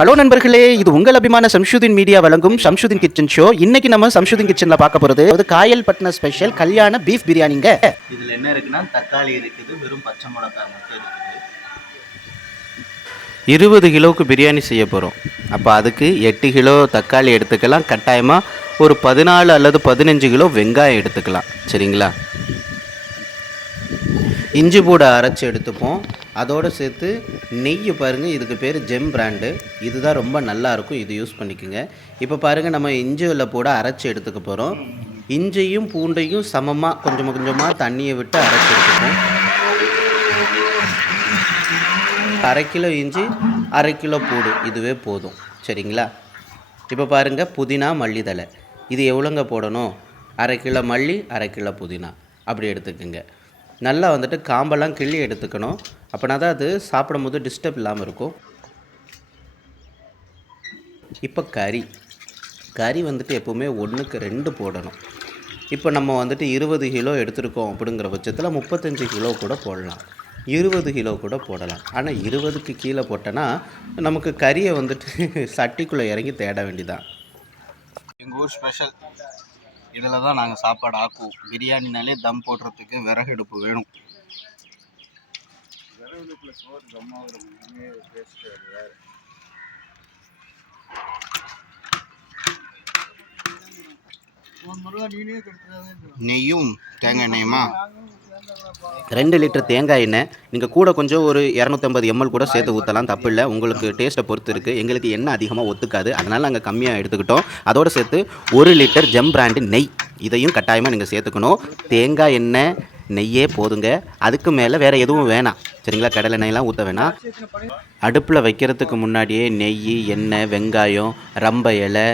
Hello நண்பர்களே இது உங்கள் அபிமான சம்ஷுதீன் மீடியா வழங்கும் சம்ஷுதீன் கிச்சன் ஷோ. இன்னைக்கு நம்ம சம்ஷுதீன் கிச்சன்ல பார்க்க போறது அது காயல்பட்டினம் ஸ்பெஷல் கல்யாண பீஃப் பிரியாணிங்க. இதில் என்ன இருக்குன்னா தக்காளி இருக்குது வெறும் பச்சை மிளகாய் மட்டும் இருக்குது. இருபது கிலோவுக்கு பிரியாணி செய்ய போகிறோம் அப்போ அதுக்கு எட்டு கிலோ தக்காளி எடுத்துக்கலாம். கட்டாயமாக ஒரு பதினாலு அல்லது பதினஞ்சு கிலோ வெங்காயம் எடுத்துக்கலாம். சரிங்களா? இஞ்சி பூடை அரைச்சி எடுத்துப்போம். அதோடு சேர்த்து நெய் பாருங்கள் இதுக்கு பேர் ஜெம் பிராண்டு இதுதான் ரொம்ப நல்லா இருக்கும் இது யூஸ் பண்ணிக்கோங்க. இப்போ பாருங்கள் நம்ம இஞ்சியில் போட அரைச்சி எடுத்துக்க போகிறோம் இஞ்சியும் பூண்டையும் சமமாக கொஞ்சம் கொஞ்சமாக தண்ணியை விட்டு அரைச்சி எடுத்துக்கோம் அரை கிலோ இஞ்சி அரை கிலோ பூடு இதுவே போதும். சரிங்களா? இப்போ பாருங்கள் புதினா மல்லித்தலை இது எவ்வளோங்க போடணும்? அரை கிலோ மல்லி அரை கிலோ புதினா. அப்படி எடுத்துக்கோங்க. நல்லா வந்துட்டு காம்பெல்லாம் கிள்ளி எடுத்துக்கணும். அப்படின்னா தான் அது சாப்பிடும்போது டிஸ்டர்ப் இல்லாமல் இருக்கும். இப்போ கறி. கறி வந்துட்டு எப்போவுமே ஒன்றுக்கு ரெண்டு போடணும். இப்போ நம்ம வந்துட்டு இருபது கிலோ எடுத்திருக்கோம் அப்படிங்கிற பட்சத்தில் முப்பத்தஞ்சு கிலோ கூட போடலாம். இருபது கிலோ கூட போடலாம். ஆனால் இருபதுக்கு கீழே போட்டோன்னா நமக்கு கறியை வந்துட்டு சட்டிக்குள்ளே இறங்கி தேட வேண்டிதான் எங்கள் ஊர் ஸ்பெஷல் இதில் தான் நாங்கள் சாப்பாடு ஆக்குவோம். பிரியாணினாலே தம் போடுறதுக்கு விறகு அடுப்பு வேணும். நெய்யும் தேங்காய் எண்ணெயுமா? ரெண்டு லிட்டர் தேங்காய் எண்ணெய். நீங்கள் கூட கொஞ்சம் ஒரு இரநூத்தம்பது எம்எல் கூட சேர்த்து ஊற்றலாம் தப்பு இல்லை உங்களுக்கு டேஸ்ட்டை பொறுத்து இருக்குது எங்களுக்கு எண்ணெய் அதிகமாக ஒத்துக்காது. அதனால் நாங்கள் கம்மியாக எடுத்துக்கிட்டோம். அதோடு சேர்த்து ஒரு லிட்டர் ஜெம் பிராண்டு நெய். இதையும் கட்டாயமாக நீங்கள் சேர்த்துக்கணும். தேங்காய் எண்ணெய் நெய்யே போதுங்க. அதுக்கு மேலே வேறு எதுவும் வேணாம். சரிங்களா? கடலை எண்ணெயெல்லாம் ஊற்ற வேணாம். அடுப்பில் வைக்கிறதுக்கு முன்னாடியே நெய் எண்ணெய் வெங்காயம் ரம்ப இலை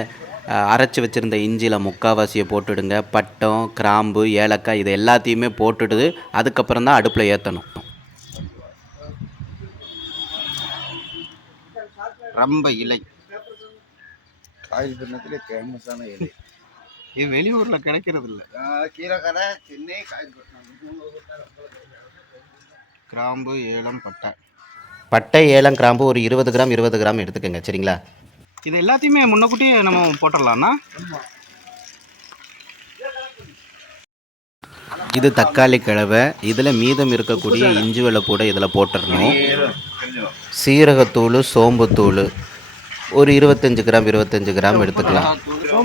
அரைச்சி வச்சுருந்த இஞ்சியில் முக்காவாசியை போட்டுடுங்க. பட்டம் கிராம்பு ஏலக்காய் இது எல்லாத்தையுமே போட்டுட்டு அதுக்கப்புறம் தான் அடுப்பில் ஏற்றணும் ரொம்ப இலை. காயல்பட்டினத்திலே ஃபேமஸான இலை. இது வெளியூரில் கிடைக்கிறது இல்லை. கீரைக்கடை சென்னை காயல்பட்டினம் கிராம்பு ஏலம் பட்டை. பட்டை ஏலம் கிராம்பு ஒரு இருபது கிராம் இருபது கிராம் எடுத்துக்கோங்க. சரிங்களா? இது எல்லாத்தையுமே முன்னக்கூட்டியே நம்ம போட்டுடலாம்ண்ணா. இது தக்காளி கிழவை இதில் மீதம் இருக்கக்கூடிய இஞ்சி வெள்ளைப்பூட இதில் போட்டுடணும். சீரகத்தூள் சோம்புத்தூள் ஒரு இருபத்தஞ்சு கிராம் இருபத்தஞ்சு கிராம் எடுத்துக்கலாம்.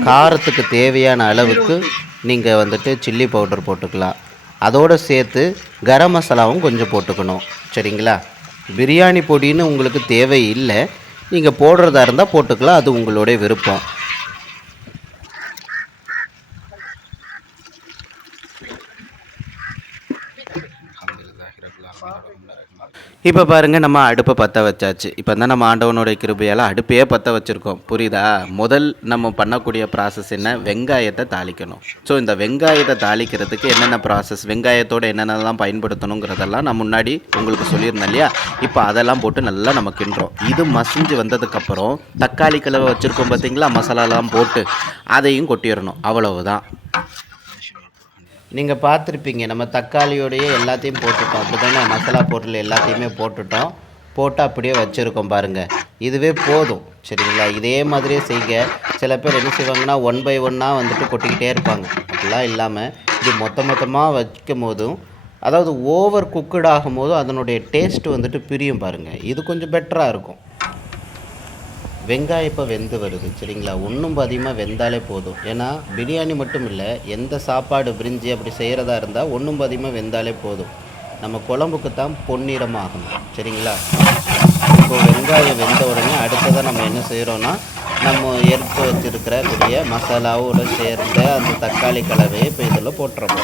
காரத்துக்கு தேவையான அளவுக்கு நீங்கள் வந்துட்டு சில்லி பவுடர் போட்டுக்கலாம். அதோடு சேர்த்து கரம் மசாலாவும் கொஞ்சம் போட்டுக்கணும். சரிங்களா? பிரியாணி பொடின்னு உங்களுக்கு தேவை இல்லை நீங்கள் போடுறதா இருந்தால் போட்டுக்கலாம் அது உங்களுடைய விருப்பம். இப்போ பாருங்க நம்ம அடுப்பை பற்ற வச்சாச்சு. இப்போ தான் நம்ம ஆண்டவனுடைய கிருபையால் அடுப்பையே பற்ற வச்சுருக்கோம். புரியுதா? முதல் நம்ம பண்ணக்கூடிய ப்ராசஸ் என்ன? வெங்காயத்தை தாளிக்கணும். ஸோ இந்த வெங்காயத்தை தாளிக்கிறதுக்கு என்னென்ன ப்ராசஸ் வெங்காயத்தோட என்னென்னலாம் பயன்படுத்தணுங்கிறதெல்லாம் நான் முன்னாடி உங்களுக்கு சொல்லியிருந்தேன் இல்லையா? இப்போ அதெல்லாம் போட்டு நல்லா நம்ம கிண்டுறோம். இது மசிஞ்சு வந்ததுக்கப்புறம் தக்காளி கலவை வச்சுருக்கோம் பார்த்தீங்களா மசாலாலாம் போட்டு அதையும் கொட்டிடணும். அவ்வளவுதான். நீங்கள் பார்த்துருப்பீங்க நம்ம தக்காளியோடையே எல்லாத்தையும் போட்டுட்டோம். அப்படி தானே மசாலா பொருள் எல்லாத்தையுமே போட்டுட்டோம். போட்டு அப்படியே வச்சுருக்கோம் பாருங்கள் இதுவே போதும் சரிங்களா? இதே மாதிரியே செய்ய சில பேர் என்ன செய்வாங்கன்னா ஒன் பை ஒன்னாக வந்துட்டு கொட்டிக்கிட்டே இருப்பாங்க. அப்படிலாம் இல்லாமல் இது மொத்த மொத்தமாக வைக்கும் போதும் அதாவது ஓவர் குக்குடாகும் ஆகும்போதும் அதனுடைய டேஸ்ட் வந்துட்டு பிரியும் பாருங்கள் இது கொஞ்சம் பெட்டராக இருக்கும். வெங்காயம் இப்போ வெந்து வருது சரிங்களா? ஒன்றும் அதிகமாக வெந்தாலே போதும். ஏன்னா பிரியாணி மட்டும் இல்லை எந்த சாப்பாடு பிரிஞ்சி அப்படி செய்கிறதா இருந்தால் ஒன்றும் அதிகமாக வெந்தாலே போதும். நம்ம குழம்புக்கு தான் பொன்னிறமாக ஆகணும் சரிங்களா? இப்போ வெங்காயம் வெந்த உடனே அடுத்ததாக நம்ம என்ன செய்கிறோன்னா நம்ம எடுத்து வச்சுருக்கிற கூடிய மசாலாவோட சேர்ந்த அந்த தக்காளி கலவையை இப்போ இதில் போட்டுறோம்.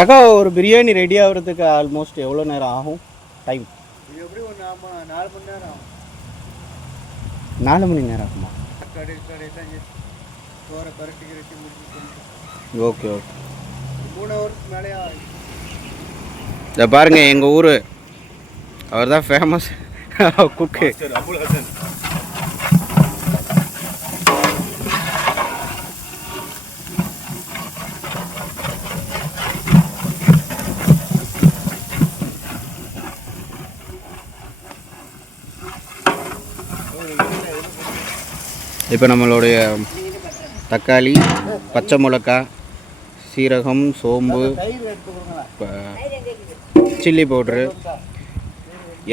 காக்கா ஒரு பிரியாணி ரெடி ஆகுறதுக்கு ஆல்மோஸ்ட் எவ்வளோ நேரம் ஆகும்? டைம் இது எப்படி ஒன்று ஆமாம் நாலு மணி நேரம் ஆகும்? நாலு மணி நேரம் ஆகுமா? கடை கடை தான் சோறை பரட்டி கிரட்டி முடிச்சு ஓகே ஓகே மூணு ஹவருக்கு மேலே ஆகும் இதை பாருங்க எங்கள் ஊர். அவர் தான் ஃபேமஸ் குக்கு இப்போ நம்மளுடைய தக்காளி பச்சை மிளகாய் சீரகம் சோம்பு சில்லி பவுட்ரு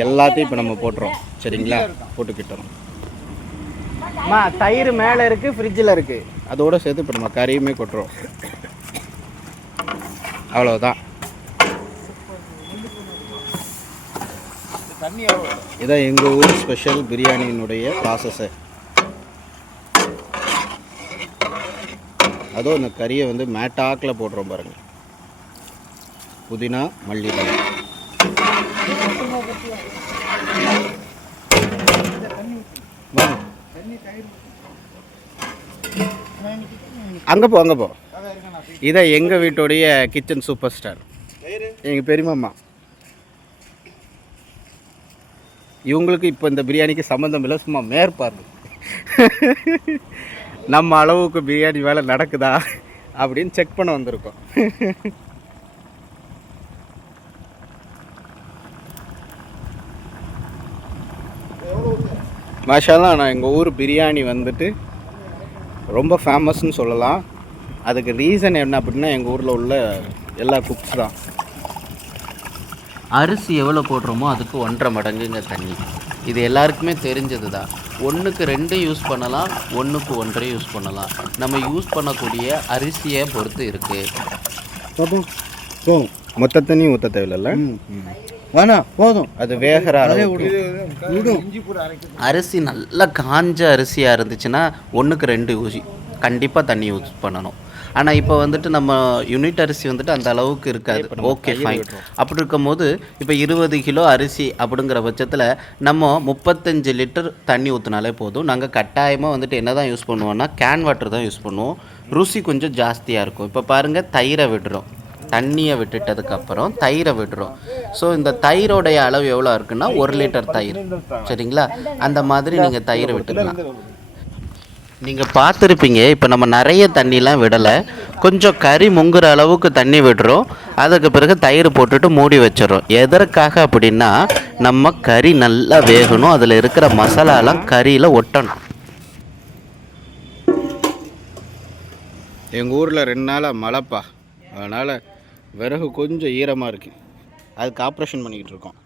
எல்லாத்தையும் இப்போ நம்ம போட்டுறோம். சரிங்களா? போட்டுக்கிட்டோம். அம்மா தயிர் மேலே இருக்குது ஃப்ரிட்ஜில் இருக்குது அதோடு சேர்த்து இப்போ நம்ம கறியுமே கொட்டுறோம். அவ்வளோதான் இதான் எங்கள் ஊர் ஸ்பெஷல் பிரியாணியினுடைய ப்ராசஸ்ஸு அதுவும் இந்த கறியை வந்து மேட்டாக்கில் போடுறோம் பாருங்க. புதினா மல்லி அங்கே போ அங்கே போ. இதான் எங்கள் வீட்டுடைய கிச்சன் சூப்பர் ஸ்டார் எங்கள் பெரியமாம்மா இவங்களுக்கு இப்போ இந்த பிரியாணிக்கு சம்மந்தம் இல்லை சும்மா மேற்பார்வை. நம்ம அளவுக்கு பிரியாணி வேலை நடக்குதா அப்படின்னு செக் பண்ண வந்திருக்கோம். மாஷாலாம் நான் எங்கள் ஊர் பிரியாணி வந்துட்டு ரொம்ப ஃபேமஸ்ன்னு சொல்லலாம். அதுக்கு ரீசன் என்ன அப்படின்னா எங்கள் ஊரில் உள்ள எல்லா குக்ஸ் தான். அரிசி எவ்வளோ போடுறோமோ அதுக்கு ஒன்றரை மடங்குங்க தண்ணி. இது எல்லாருக்குமே தெரிஞ்சது தான் ஒன்றுக்கு ரெண்டு யூஸ் பண்ணலாம் ஒன்றுக்கு ஒன்றரை யூஸ் பண்ணலாம். நம்ம யூஸ் பண்ணக்கூடிய அரிசியை பொறுத்து இருக்குது போதும். மொத்த தண்ணி ஊற்ற தேவையில்ல வேணா போதும். அது வேகிற அரிசி நல்லா காஞ்ச அரிசியாக இருந்துச்சுன்னா ஒன்றுக்கு ரெண்டு யூஸ் கண்டிப்பாக தண்ணி யூஸ் பண்ணணும். ஆனால் இப்போ வந்துட்டு நம்ம யூனிட் அரிசி வந்துட்டு அந்த அளவுக்கு இருக்காது. ஓகே ஃபைன் அப்படி இருக்கும்போது இப்போ இருபது கிலோ அரிசி அப்படிங்கிற பட்சத்தில் நம்ம முப்பத்தஞ்சு லிட்டர் தண்ணி ஊற்றினாலே போதும். நாங்கள் கட்டாயமாக வந்துட்டு என்ன தான் யூஸ் பண்ணுவோம்னா கேன் வாட்டர் தான் யூஸ் பண்ணுவோம். ருசி கொஞ்சம் ஜாஸ்தியாக இருக்கும். இப்போ பாருங்கள் தயிரை விடுறோம். தண்ணியை விட்டுட்டதுக்கப்புறம் தயிரை விடுறோம். ஸோ இந்த தயிரோடைய அளவு எவ்வளோ இருக்குன்னா ஒரு லிட்டர் தயிர். சரிங்களா? அந்த மாதிரி நீங்கள் தயிரை விட்டுக்கலாம். நீங்கள் பார்த்துருப்பீங்க இப்போ நம்ம நிறைய தண்ணிலாம் விடலை. கொஞ்சம் கறி முங்குற அளவுக்கு தண்ணி விடுறோம். அதுக்கு பிறகு தயிர் போட்டுட்டு மூடி வச்சிடறோம். எதற்காக அப்படின்னா நம்ம கறி நல்லா வேகணும். அதில் இருக்கிற மசாலாலாம் கறியில் ஒட்டணும். எங்கள் ஊரில் ரெண்டு நாளாக மழைப்பா. அதனால் விறகு கொஞ்சம் ஈரமாக இருக்குது அதுக்கு ஆப்ரேஷன் பண்ணிக்கிட்டு இருக்கோம்.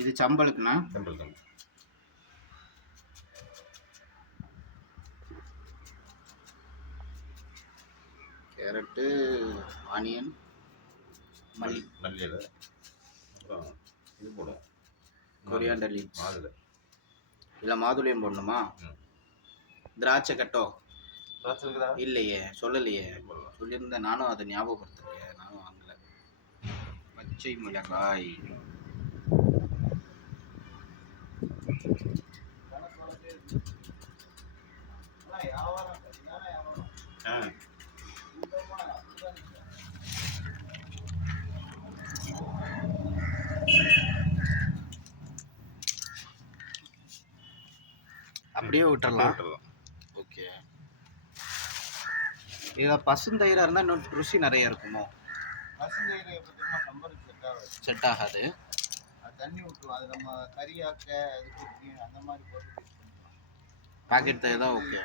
இது சம்பளுக்குண்ணா கேரட்டு ஆனியன் மல்லி. மல்லியில் அப்புறம் இது போடும் கொரியாண்டர் லீவ்ஸ். மாதுளை. இல்லை மாதுளையும் போடணுமா? திராட்சை கட்டோ? இல்லையே சொல்லலையே. சொல்லியிருந்தேன் நானும் அதை ஞாபகப்படுத்துறேன் நானும் வாங்கல. பச்சை மிளகாய். அப்படியே விட்டுறலாம். ஓகே இதில் பசுந்தயிராக இருந்தால் இன்னும் ருசி நிறைய இருக்குமோ? பசுந்தயிர் செட் ஆகாது. செட் ஆகாது. அது தண்ணி விட்டுரும் அது நம்ம கறியாக்க அது குட்டி அந்த மாதிரி போட்டு பாக்கெட் தயிர் தான் ஓகே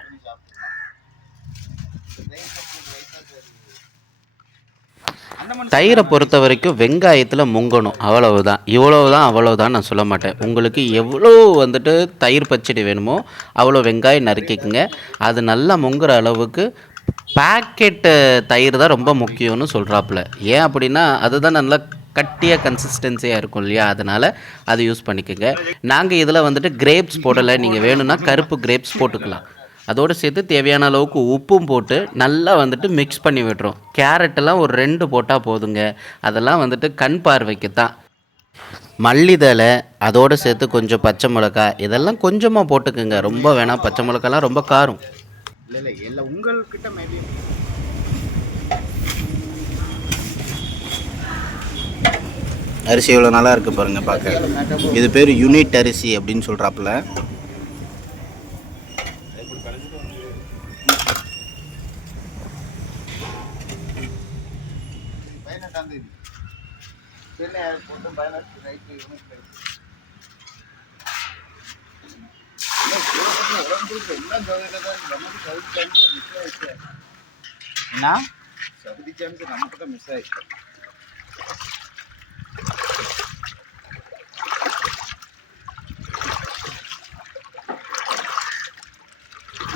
தயிரை பொறுத்த வரைக்கும் வெங்காயத்தில் முங்கணும். அவ்வளவுதான். இவ்வளவுதான் அவ்வளவுதான் நான் சொல்ல மாட்டேன். உங்களுக்கு எவ்வளோ வந்துட்டு தயிர் பச்சடி வேணுமோ அவ்வளோ வெங்காயம் நறுக்கிக்குங்க. அது நல்லா முங்குற அளவுக்கு பாக்கெட்டு தயிர் தான் ரொம்ப முக்கியம்னு சொல்கிறாப்புல ஏன் அப்படின்னா அதுதான் நல்லா கட்டியாக கன்சிஸ்டன்சியாக இருக்கும் இல்லையா? அதனால் அது யூஸ் பண்ணிக்கோங்க. நாங்கள் இதில் வந்துட்டு கிரேப்ஸ் போடலை. நீங்கள் வேணும்னா கருப்பு கிரேப்ஸ் போட்டுக்கலாம். அதோடு சேர்த்து தேவையான அளவுக்கு உப்பும் போட்டு நல்லா வந்துட்டு மிக்ஸ் பண்ணி விட்டுரும். கேரட்டெல்லாம் ஒரு ரெண்டு போட்டால் போதுங்க. அதெல்லாம் வந்துட்டு கண் பார்வைக்கு தான். மல்லிதழை அதோடு சேர்த்து கொஞ்சம் பச்சை மிளகாய் இதெல்லாம் கொஞ்சமாக போட்டுக்குங்க. ரொம்ப வேணாம். பச்சை மிளகாலாம் ரொம்ப காரும். இல்லை இல்லை இல்லை. உங்கள்கிட்ட மேபி அரிசி இவ்வளோ நல்லா இருக்குது பாருங்கள் பார்க்க. இது பேர் யூனிட் அரிசி அப்படின்னு சொல்கிறாப்புல பதினெட்டாம் தேதி சென்னை போட்டு பதினெட்டு நைட்டு யூனிட் எல்லாம் ஜோதியில தான் நமக்கு சவுதி சான்ஸ் மிஸ் ஆயிடுச்சு என்ன சவுதி சான்ஸ் நமக்கு தான் மிஸ் ஆயிடுச்சு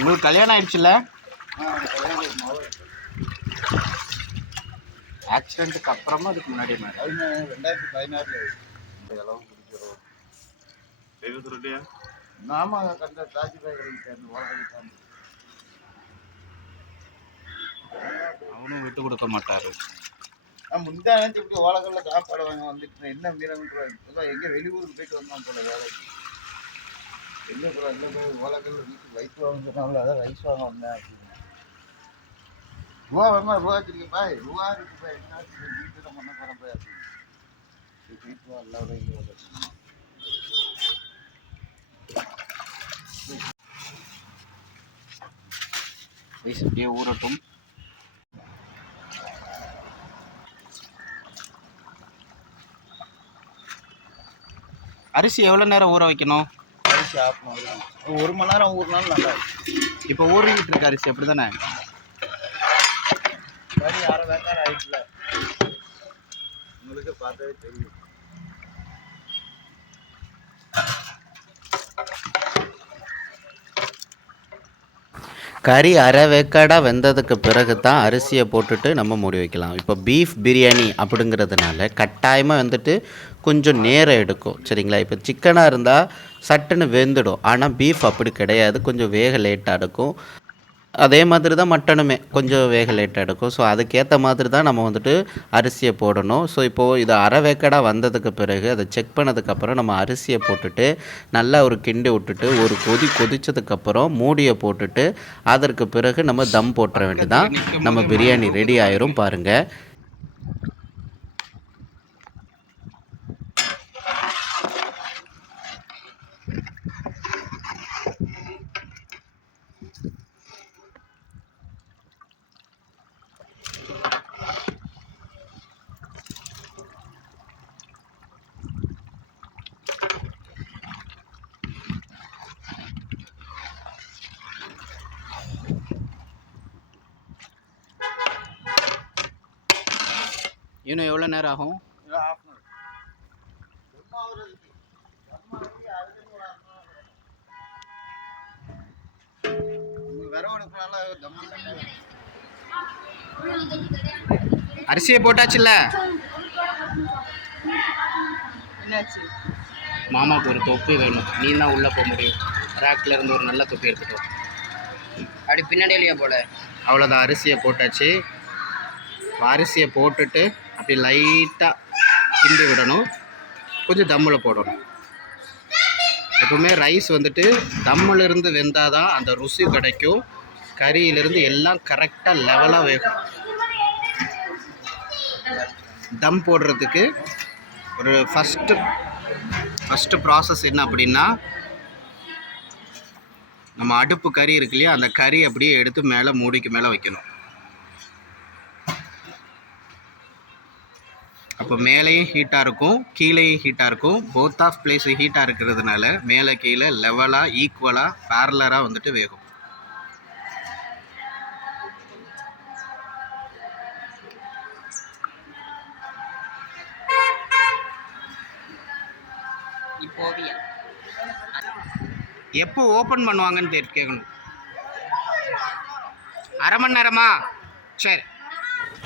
உங்களுக்கு கல்யாணம் ஆயிடுச்சுல்ல? ஆக்சிடென்ட்டுக்கு அப்புறமா அதுக்கு முன்னாடி ரெண்டாயிரத்தி பதினாறுல இந்த அளவு பிடிக்கிறோம் நாம கண்ட கிடைக்கிட்ட ஓலை அவனும் விட்டு கொடுக்க மாட்டாரு. நான் முந்தானத்து இப்படி ஓலகல்ல சாப்பாடு வாங்க வந்துட்டு என்ன மீறன்றாங்க எங்கே வெளியூருக்கு போயிட்டு வந்தோம் போல வேலைக்கு. என்ன போல அந்த போய் ஓலக்கல்ல வீட்டுக்கு வயிற்று வாங்க சொன்னாங்களோ அதான் ரைஸ் வாங்க வந்தேன் அப்படின்னு. ரூபா வேணுமா ரூபா வச்சிருக்கேன் பாய் ரூபா இருக்கு பாய் என்ன வீட்டு தான் பண்ண போகிறேன் பாய் அப்படின்னு. வீட்டு வா எல்லாரும் இங்கே வந்து ரைஸ் அப்படியே ஊறட்டும். அரிசி எவ்வளோ நேரம் ஊற வைக்கணும்? அரிசி ஆஃப் ஒரு மணி நேரம் ஊறினாலும் நல்லா இருக்கும் இப்போ ஊறிக்கிட்டு இருக்க அரிசி அப்படி தானே கறி அரை வேக்கார ஆயிட்டுல. உங்களுக்கு பார்த்தாவே தெரியும். கறி அரை வேக்காடாக வெந்ததுக்கு பிறகு தான் அரிசியை போட்டுட்டு நம்ம மூடி வைக்கலாம். இப்போ பீஃப் பிரியாணி அப்படிங்கிறதுனால கட்டாயமாக வந்துட்டு கொஞ்சம் நேரம் எடுக்கும். சரிங்களா? இப்போ சிக்கனாக இருந்தால் சட்டுன்னு வெந்துடும். ஆனால் பீஃப் அப்படி கிடையாது. கொஞ்சம் வேக லேட்டாக எடுக்கும் அதே மாதிரி தான் மட்டனுமே. கொஞ்சம் வேக லேட்டாக எடுக்கும். ஸோ அதுக்கேற்ற மாதிரி தான் நம்ம வந்துட்டு அரிசியை போடணும். ஸோ இப்போது இது அரை வேக்கடாக வந்ததுக்கு பிறகு அதை செக் பண்ணதுக்கப்புறம் நம்ம அரிசியை போட்டுட்டு நல்லா ஒரு கிண்டி விட்டுட்டு ஒரு கொதி கொதிச்சதுக்கப்புறம் மூடியை போட்டுட்டு அதற்கு பிறகு நம்ம தம் போட்டுற வேண்டியதான் நம்ம பிரியாணி ரெடி ஆயிரும் பாருங்கள் இன்னும் எவ்வளோ நேரம் ஆகும் இல்லை ஆஃப் சும்மா ஒரு சும்மா இருக்கு, அதுக்குன்னு ஒரு அரை மணி நேரம். உங்க விரவு அடுப்புனால தம்மு தண்ணி அரிசியை போட்டாச்சுல்ல? என்னாச்சு? மாமாவுக்கு ஒரு தொப்பி வேணும். நீ தான் உள்ளே போக முடியும். ரேக்கில் இருந்து ஒரு நல்ல தொப்பி எடுத்துட்டு வா. அப்படி பின்னாடியிலையா போல? அவ்வளோதான் அரிசியை போட்டாச்சு. அரிசியை போட்டுட்டு அப்படி லைட்டாக கிண்டி விடணும். கொஞ்சம் தம்மில் போடணும். எப்பவுமே ரைஸ் வந்துட்டு தம்மில் இருந்து வெந்தால் தான் அந்த ருசி கிடைக்கும். கறியிலிருந்து எல்லாம் கரெக்டாக லெவலாக வேகும். தம் போடுறதுக்கு ஒரு ஃபஸ்ட்டு ஃபஸ்ட்டு ப்ராசஸ் என்ன அப்படின்னா நம்ம அடுப்பு கறி இருக்கு இல்லையா அந்த கறி அப்படியே எடுத்து மேலே மூடிக்கு மேலே வைக்கணும். அப்போ மேலேயும் ஹீட்டாக இருக்கும் கீழேயும் ஹீட்டாக இருக்கும். போத் ஆஃப் பிளேஸ் ஹீட்டாக இருக்கிறதுனால மேலே கீழே லெவலாக ஈக்குவலாக பேரலராக வந்துட்டு வேகும். இப்போ எப்போ ஓப்பன் பண்ணுவாங்கன்னு தெரி கேட்கணும். அரை மணி நேரமா? சரி.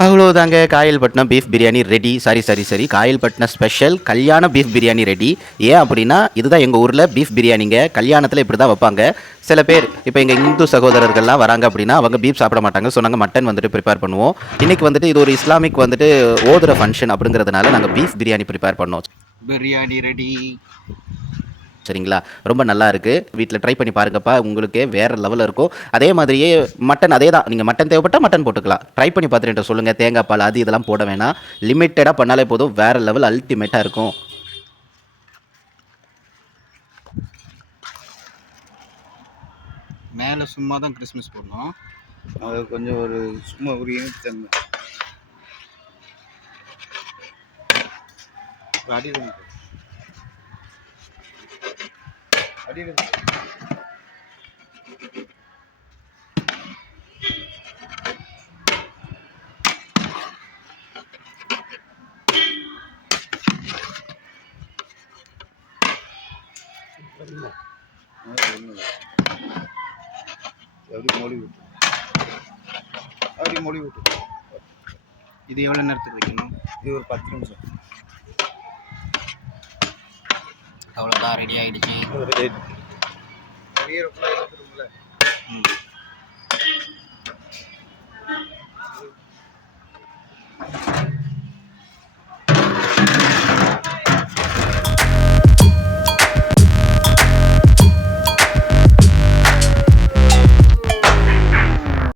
அவ்வளோதாங்க Kayalpattinam beef biryani ready sorry sorry sorry Kayalpattinam special கல்யாண பீஃப் பிரியாணி ரெடி ஏன் அப்படின்னா இதுதான் எங்கள் ஊரில் பீஃப் பிரியாணிங்க. கல்யாணத்தில் இப்படி தான் வைப்பாங்க. சில பேர் இப்போ எங்கள் இந்து சகோதரர்கள்லாம் வராங்க அப்படின்னா அவங்க பீஃப் சாப்பிட மாட்டாங்க. ஸோ நாங்கள் மட்டன் வந்துட்டு ப்ரிப்பேர் பண்ணுவோம். இன்றைக்கி வந்துட்டு இது ஒரு இஸ்லாமிக் வந்துட்டு ஓதுற ஃபங்க்ஷன் அப்படிங்கிறதுனால நாங்கள் பீஃப் பிரியாணி ப்ரிப்பேர் பண்ணோம். பிரியாணி ரெடி சரிங்களா? ரொம்ப நல்லா இருக்குது வீட்டில் ட்ரை பண்ணி பாருங்கப்பா. உங்களுக்கே வேறு லெவலில் இருக்கும். அதே மாதிரியே மட்டன் அதே தான். நீங்கள் மட்டன் தேவைப்பட்டால் மட்டன் போட்டுக்கலாம். ட்ரை பண்ணி பார்த்துட்டு சொல்லுங்கள் தேங்காய் பால் அது இதெல்லாம் போட வேணாம். லிமிட்டடாக பண்ணாலே போதும். வேறு லெவல் அல்டிமேட்டாக இருக்கும். மேலே சும்மா தான் கிறிஸ்மஸ் போடணும். அது கொஞ்சம் ஒரு சும்மா ஒரு இனித்தன்மை அடியில் அப்படி மொழி விட்டு? அப்படி மொழி விட்டு? இது எவ்வளோ நேரத்துக்கு வைக்கணும்? இது ஒரு பத்து நிமிஷம். அவ்வளோதான் ரெடி ஆகிடுச்சு ம்.